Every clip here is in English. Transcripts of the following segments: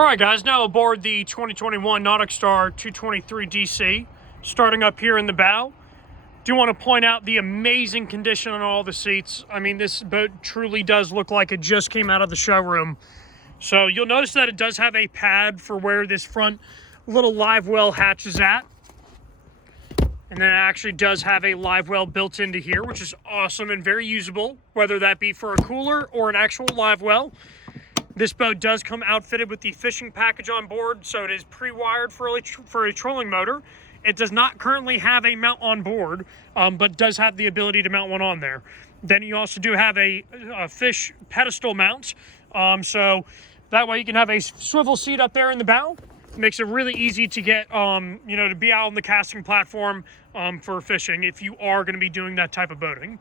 All right, guys, now aboard the 2021 NauticStar 223 DC, starting up here in the bow. Do want to point out the amazing condition on all the seats. I mean, this boat truly does look like it just came out of the showroom. So you'll notice that it does have a pad for where this front little live well hatch is at. And then it actually does have a live well built into here, which is awesome and very usable, whether that be for a cooler or an actual live well. This boat does come outfitted with the fishing package on board, so it is pre-wired for a trolling motor. It does not currently have a mount on board, but does have the ability to mount one on there. Then you also do have a fish pedestal mount, so that way you can have a swivel seat up there in the bow. It makes it really easy to get, to be out on the casting platform for fishing if you are going to be doing that type of boating.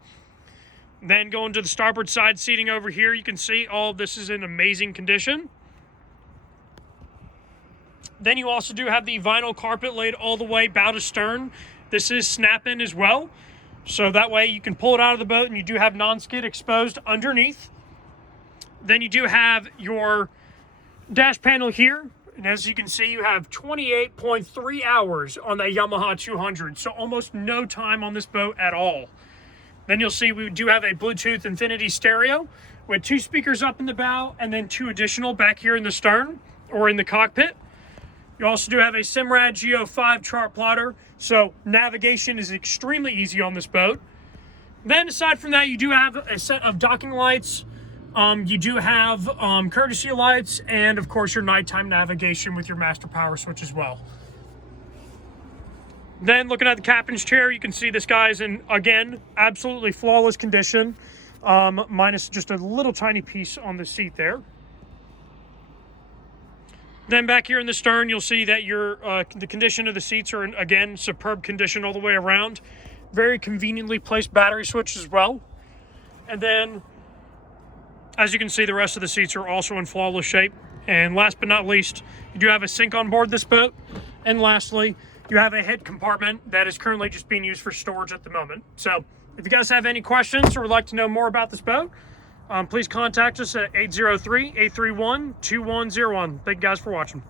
Then going to the starboard side seating over here, you can see all of this is in amazing condition. Then you also do have the vinyl carpet laid all the way bow to stern. This is snap-in as well, so that way you can pull it out of the boat and you do have non-skid exposed underneath. Then you do have your dash panel here, and as you can see, you have 28.3 hours on that Yamaha 200, so almost no time on this boat at all. Then you'll see we do have a Bluetooth Infinity stereo with 2 speakers up in the bow and then 2 additional back here in the stern or in the cockpit. You also do have a Simrad Geo5 chart plotter, so navigation is extremely easy on this boat. Then aside from that, you do have a set of docking lights. You do have courtesy lights and of course your nighttime navigation with your master power switch as well. Then looking at the captain's chair, you can see this guy's in, again, absolutely flawless condition, minus just a little tiny piece on the seat there. Then back here in the stern, you'll see that the condition of the seats are in, again, superb condition all the way around. Very conveniently placed battery switch as well. And then, as you can see, the rest of the seats are also in flawless shape. And last but not least, you do have a sink on board this boat. And lastly, you have a head compartment that is currently just being used for storage at the moment. So if you guys have any questions or would like to know more about this boat, please contact us at 803-831-2101. Thank you guys for watching.